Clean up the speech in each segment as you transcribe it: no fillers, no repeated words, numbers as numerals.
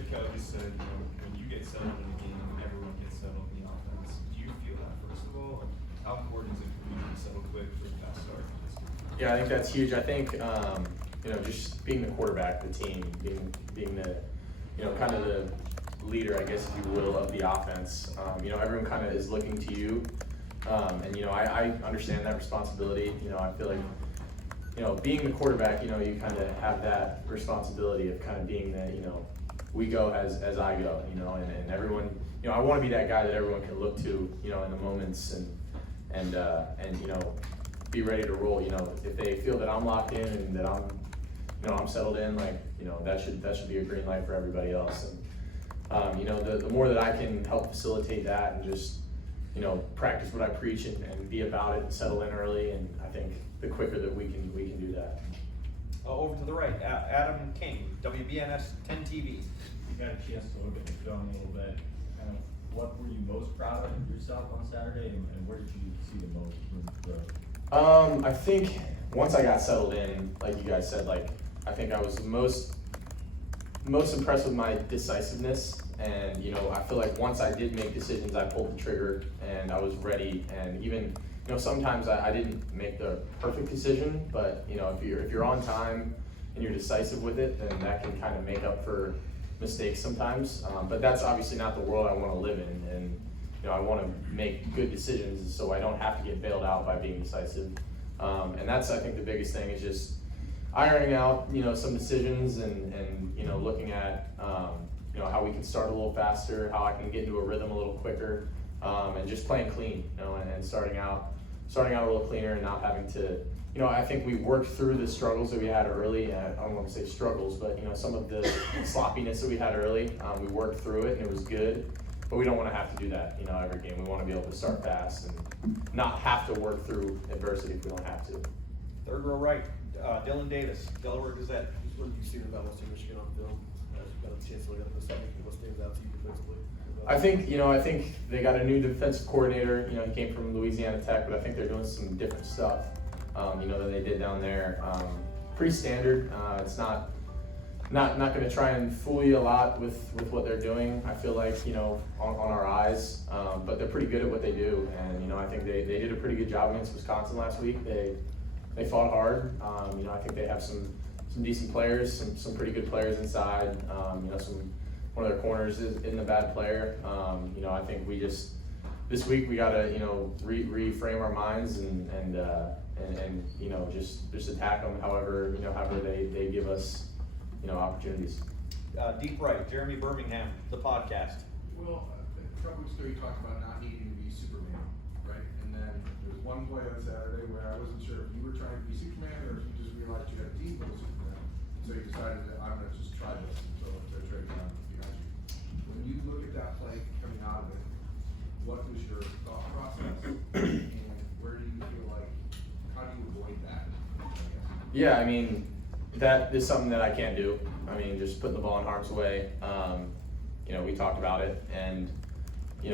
Chip Kelly just said, when you get settled in the game, everyone gets settled in the offense. Do you feel that, first of all? Like, how important is it for you to settle quick for a fast start? Yeah, I think that's huge. I think, just being the quarterback of the team, being the, kind of the leader, I guess, if you will, of the offense. Everyone kind of is looking to you. I understand that responsibility. I feel like, being the quarterback, you kind of have that responsibility of kind of being the, we go as I go, and everyone, I want to be that guy that everyone can look to, in the moments and be ready to roll. If they feel that I'm locked in and that I'm settled in, that should be a green light for everybody else. And the more that I can help facilitate that and just practice what I preach and be about it and settle in early, and I think the quicker that we can do that. Over to the right, Adam King, WBNS 10 TV. You got a chance to look at the film a little bit. Kind of, what were you most proud of yourself on Saturday, and where did you see the most room for growth? I think once I got settled in, like you guys said, I think I was most impressed with my decisiveness, and I feel like once I did make decisions, I pulled the trigger and I was ready. And even sometimes I didn't make the perfect decision, but if you're on time and you're decisive with it, then that can kind of make up for mistakes sometimes. But that's obviously not the world I want to live in, and I want to make good decisions so I don't have to get bailed out by being decisive. And that's, I think, the biggest thing is just ironing out some decisions and looking at how we can start a little faster, how I can get into a rhythm a little quicker, and just playing clean, and starting out a little cleaner and not having to, I think we worked through the struggles that we had early. I don't want to say struggles, but some of the sloppiness that we had early, we worked through it and it was good. But we don't want to have to do that, every game. We want to be able to start fast and not have to work through adversity if we don't have to. Third row right, Dylan Davis, Delaware Gazette. What have you seen about Western Michigan on film? As you got a chance to look at this, what stands out to you defensively? I think they got a new defensive coordinator. He came from Louisiana Tech, but I think they're doing some different stuff, than they did down there. Pretty standard. It's not going to try and fool you a lot with what they're doing. I feel like on our eyes, but they're pretty good at what they do, and I think they did a pretty good job against Wisconsin last week. They fought hard. I think they have some decent players, some pretty good players inside. One of their corners isn't a bad player. I think this week we got to reframe our minds and just attack them however they give us opportunities. Deep right, Jeremy Birmingham, the podcast. Well, a couple weeks ago you talked about not needing to be Superman, right? And then there was one play on Saturday where I wasn't sure if you were trying to be Superman or if you just realized you had a team full of Superman. So you decided that I'm going to just try this until they're trading down behind you. When you look at that play coming out of it, what was your thought process? And where do you feel like, how do you avoid that? Yeah, that is something that I can't do. Just putting the ball in harm's way. We talked about it, and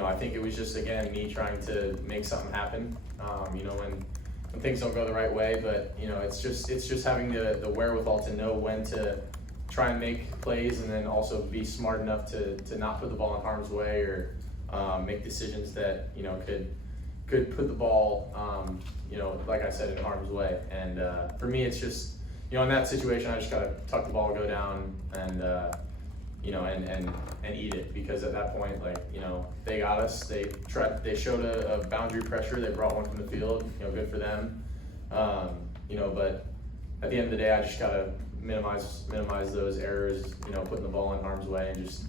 I think it was just, again, me trying to make something happen. When things don't go the right way, but it's just having the wherewithal to know when to try and make plays, and then also be smart enough to not put the ball in harm's way or make decisions that could put the ball like I said, in harm's way. And for me, it's just in that situation, I just gotta tuck the ball, go down, and and eat it, because at that point, they got us. They showed a boundary pressure. They brought one from the field. Good for them. But at the end of the day, I just gotta minimize those errors. Putting the ball in harm's way and just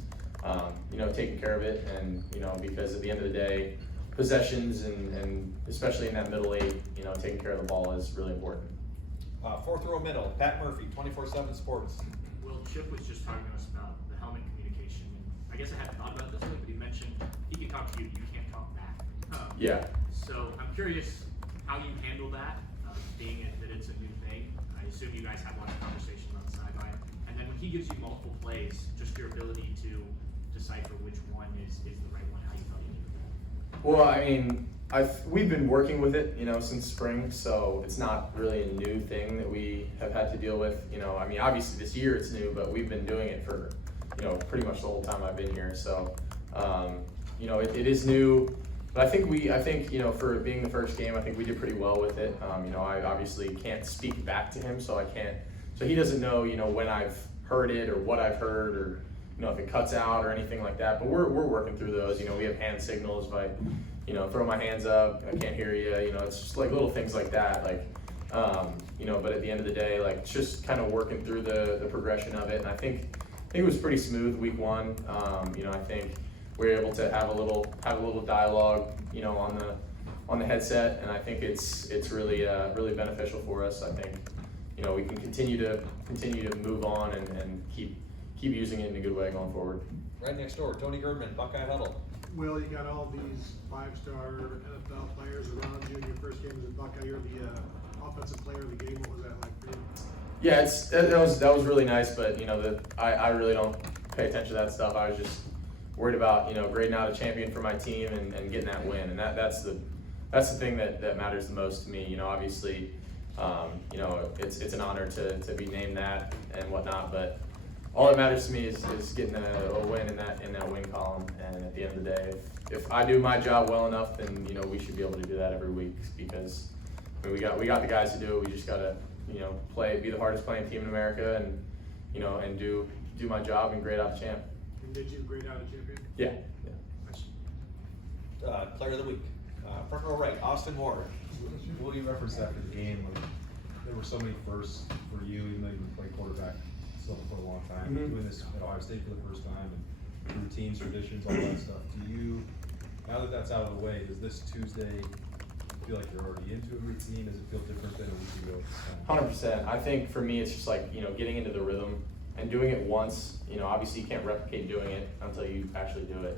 taking care of it. And because at the end of the day, possessions and especially in that middle eight, taking care of the ball is really important. Fourth row middle, Pat Murphy, 24/7 Sports. Well, Chip was just talking to us about the helmet communication. I guess I hadn't thought about it this way, but he mentioned he can talk to you, you can't talk back. Yeah. So I'm curious how you handle that, being that it's a new thing. I assume you guys have lots of conversations on the sideline. And then when he gives you multiple plays, just your ability to decipher which one is the right one, how you felt you did that. Well, we've been working with it, since spring, so it's not really a new thing that we have had to deal with. Obviously this year it's new, but we've been doing it for, you know, pretty much the whole time I've been here. So, you know, it is new, but I think, you know, for it being the first game, I think we did pretty well with it. You know, I obviously can't speak back to him, so he doesn't know, you know, when I've heard it or what I've heard or, you know, if it cuts out or anything like that. But we're working through those. You know, we have hand signals. If I, you know, throw my hands up, I can't hear you. You know, it's just like little things like that. Like, you know, but at the end of the day, like just kind of working through the progression of it. And I think it was pretty smooth week one. You know, I think we were able to have a little dialogue, you know, on the headset, and I think it's really really beneficial for us. I think, you know, we can continue to move on and keep using it in a good way going forward. Right next door, Tony Girdman, Buckeye Huddle. Will, you got all these five-star NFL players around you in your first game as a Buckeye. You're the offensive player of the game. What was that like for you? Yeah, that was really nice, but you know, I really don't pay attention to that stuff. I was just worried about, you know, grading out a champion for my team and getting that win, and that's the thing that matters the most to me. You know, obviously, you know, it's an honor to be named that and whatnot, but all that matters to me is getting a win in that win column. And at the end of the day, if I do my job well enough, then, you know, we should be able to do that every week, because I mean, we got the guys to do it. We just gotta, you know, be the hardest playing team in America, and, you know, and do my job and grade out the champ. And did you grade out a champion? Yeah. Player of the week, front row right, Austin Moore. Will you reference after the game, like, there were so many firsts for you, even though you've played quarterback still for a long time, Mhm. doing this at Ohio State for the first time, and routines, traditions, all that stuff. Do you, now that that's out of the way, does this Tuesday feel like you're already into a routine? Does it feel different than a week ago? 100%. I think for me, it's just like, you know, getting into the rhythm and doing it once. You know, obviously you can't replicate doing it until you actually do it.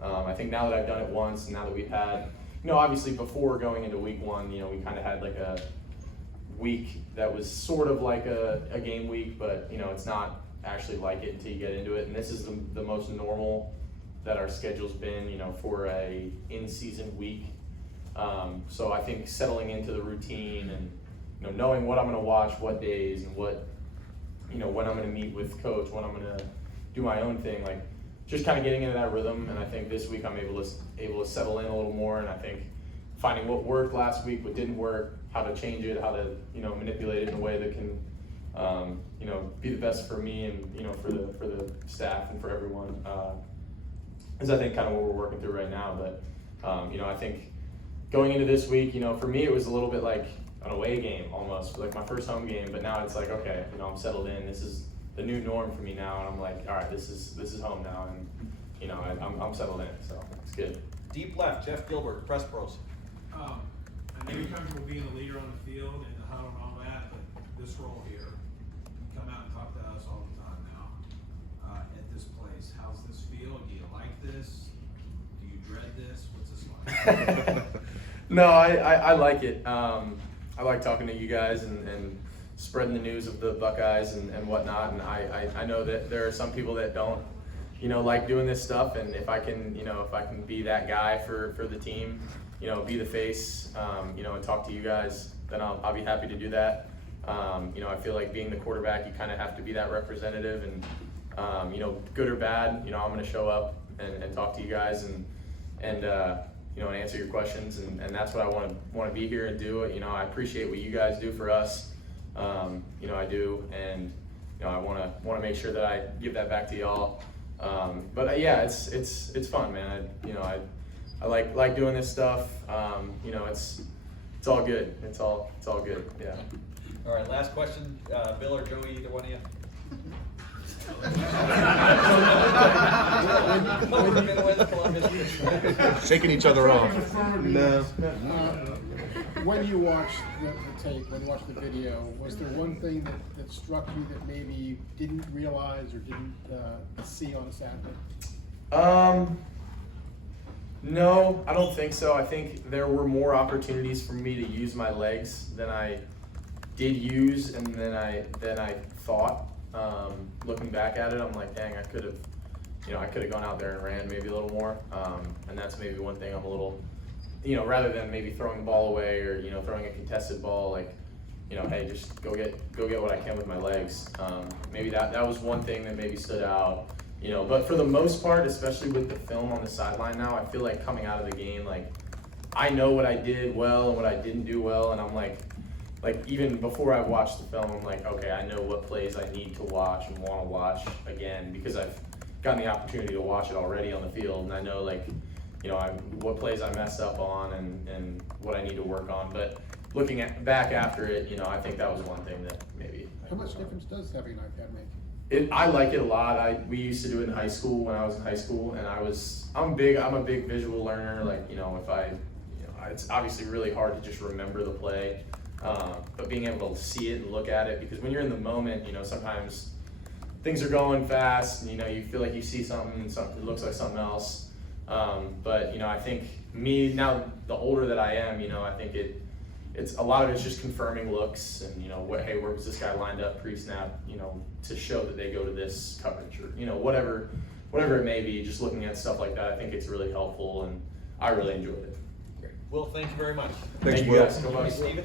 I think now that I've done it once, and now that we've had, you know, obviously before going into week one, you know, we kind of had like a week that was sort of like a game week, but, you know, it's not actually like it until you get into it. And this is the most normal that our schedule's been, you know, for a in-season week. So I think settling into the routine and, you know, knowing what I'm going to watch, what days, and what, you know, when I'm going to meet with coach, when I'm going to do my own thing, like just kind of getting into that rhythm. And I think this week I'm able to settle in a little more. And I think finding what worked last week, what didn't work, how to change it, how to, you know, manipulate it in a way that can, you know, be the best for me and, you know, for the staff and for everyone, is I think kind of what we're working through right now. But, you know, I think going into this week, you know, for me it was a little bit like an away game almost, like my first home game. But now it's like, okay, you know, I'm settled in. This is the new norm for me now, and I'm like, all right, this is home now, and, you know, I'm settled in, so it's good. Deep left, Jeff Gilbert, Press Pros. I know you're comfortable being a leader on the field and the huddle and all that, but this role here, you come out and talk to us all the time now, at this place. How's this feel? Do you like this? Do you dread this? What's this like? No, I like it. I like talking to you guys and spreading the news of the Buckeyes and whatnot. And I know that there are some people that don't, you know, like doing this stuff. And if I can, you know, if I can be that guy for the team, you know, be the face, you know, and talk to you guys, then I'll be happy to do that. You know, I feel like being the quarterback, you kind of have to be that representative, and, you know, good or bad, you know, I'm going to show up and talk to you guys and you know, and answer your questions, and that's what I want to be here and do. You know, I appreciate what you guys do for us. You know, I do, and, you know, I want to make sure that I give that back to y'all. But yeah, it's fun, man. I like doing this stuff. You know, it's all good. It's all good. Yeah. All right, last question, Bill or Joey, either one of you. Shaking each other off. No. When you watched the tape, when you watched the video, was there one thing that struck you that maybe you didn't realize or didn't see on Saturday? No, I don't think so. I think there were more opportunities for me to use my legs than I did use, and than I thought. Looking back at it, I'm like, dang, I could have gone out there and ran maybe a little more. And that's maybe one thing I'm a little, you know, rather than maybe throwing the ball away or, you know, throwing a contested ball, like, you know, hey, just go get what I can with my legs. Maybe that was one thing that maybe stood out. you know, but for the most part, especially with the film on the sideline now, I feel like coming out of the game, like, I know what I did well and what I didn't do well, and I'm like even before I watched the film, I'm like, okay, I know what plays I need to watch and want to watch again, because I've gotten the opportunity to watch it already on the field, and I know, like, you know, what plays I messed up on and what I need to work on. But looking back after it, you know, I think that was one thing that maybe. How much difference does having an iPad make? I like it a lot. We used to do it in high school when I was in high school, and I'm a big visual learner. Like, you know, it's obviously really hard to just remember the play, but being able to see it and look at it, because when you're in the moment, you know, sometimes things are going fast, and, you know, you feel like you see something and it looks like something else. But, you know, I think now, the older that I am, you know, I think it's a lot of it's just confirming looks and, you know, hey, where was this guy lined up pre-snap, you know, to show that they go to this coverage, or, you know, whatever it may be, just looking at stuff like that, I think it's really helpful, and I really enjoyed it. Will, thank you very much. Thank you guys so much. Steven?